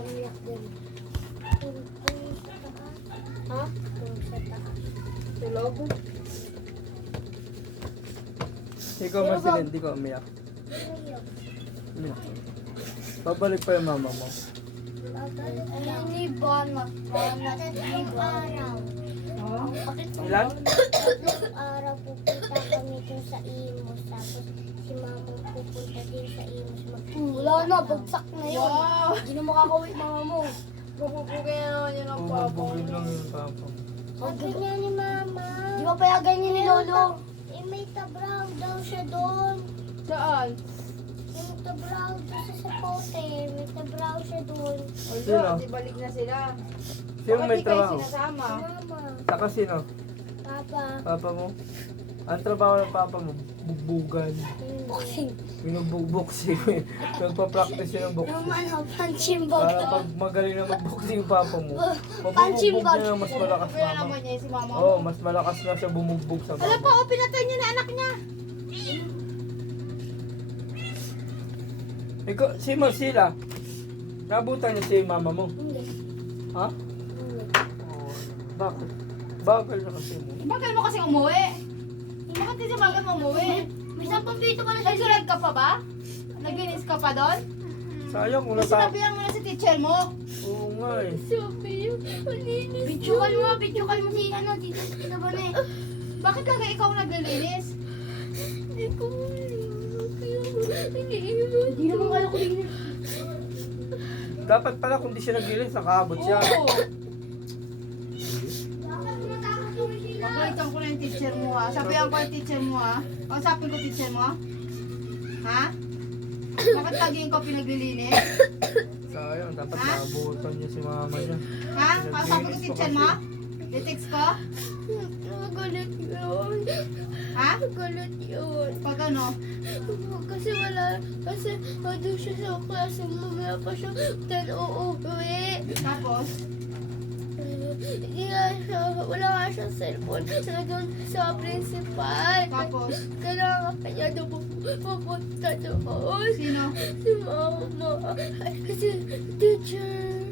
umiyak din. Tulog sa taas. Ha? Tulog sa taas. Tulog? Ikaw Marcelin, hindi ka umiyak. Umiyak. Umiyak. Babalik pa yung mama mo. Hindi banat. Banat. Araw. Oo. Ilan? Tatlong araw pupunta kami dun sa Imos. Tapos si mama pupunta din sa Imos. Wala na, bagsak na yun. Wow! Hindi na makakawit mama mo. Bubugay na naman yun ang papa. Bubugin lang yung papa. Sabi niya ni mama. Di ba payagan niya ni Lolo? Eh, may tabraw daw siya doon. Saan? May tabraw doon sa sapote. May tabraw siya doon. Sino? Ulo, di balik na sila. Sino may Bakit di kayo trabaho? sinasama? Mama. Saka sino? Papa. Papa mo? Ang trabaho ng papa mo? Bugbugan. Boxing. Binububoxing. Nagpa-practice yun ng boxing. Naman, punching bag. Para pag magaling na magboxing yung papa mo, Punching mabubugbog bag. niya ng mas malakas Kaya mama. naman niya si mama mo. Oo, mas malakas na siya bumugbog sa Alam po, mama. pinatay niya na anak niya. Ikaw, si Marcela, nabutan niya si mama mo. Hindi. Ha? Hindi. Oo. Bakit? Bagal na kasi mo. Bakit mo kasi umuwi? Bakit di sa bagal mo umuwi? May sampang dito ka na Ay, sulat ka pa ba? Naglinis ka pa doon? Sayang kung Kasi nata... sinabihan mo na si teacher mo. Oo nga eh. Sabi yun, malinis. Bidyukan mo si ano, dito sa ba na eh. Bakit lagi ikaw naglilinis? Hindi ko hindi naman kaya ko linis. Dapat pala kung di siya naglilis, nakaabot siya. Oo. Dapat matapos yung sila. Pagalitan ko na yung teacher mo ha. Sabihan ko yung teacher mo ha. Kausapin ko teacher mo. Ha? Bakit lagi ikaw pinaglilinis? Sayang, dapat Ha? naabutan niya si mama niya. Ha? Kausapin ko teacher mo? I-text ko? Nagalit yun. Ha? Nagalit yun. Pag ano? Kasi doon siya sa klase, mamaya pa siya uuwi. Tapos? Wala nga siyang cellphone. Nandun sa principal. Tapos? Kailangan pa niya doon pupunta doon. Sino? Si mama. Si teacher.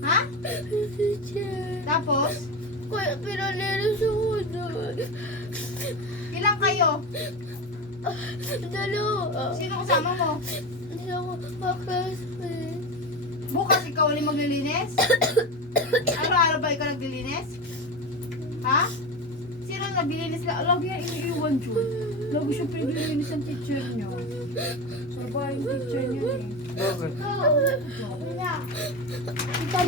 Ha? Si teacher. Tapos? Kaya pinalilis ako doon. Ilang kayo? Dalawa. Sino kasama mo? Hindi ako makasmate. Bukas ikaw ulit maglilinis? Araw-araw ba ikaw naglilinis? Ha? Sino naglilinis? Lagi yan iniiwan dyan. Lagi siya pinaglilinis ang teacher niyo. Sabay yung teacher niyo eh. Bakit? Tita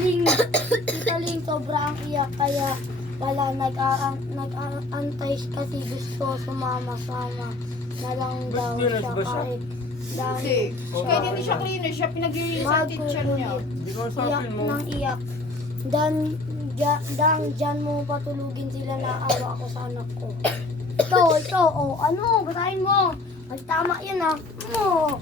Ling, sobrang iyak kaya wala nag-aantay kasi gusto sumama-sama na lang daw Ba't siya ba siya? kahit Hindi. dahil Kaya hindi siya cleaner, siya pinaglilinis ang teacher niyo. magugulit. Hindi ko Iyak sabihin mo. ng iyak. Dyan mo patulugin sila na awa ako sa anak ko. Ito, ano, basahin mo. Ay, tama yan ah. Oh,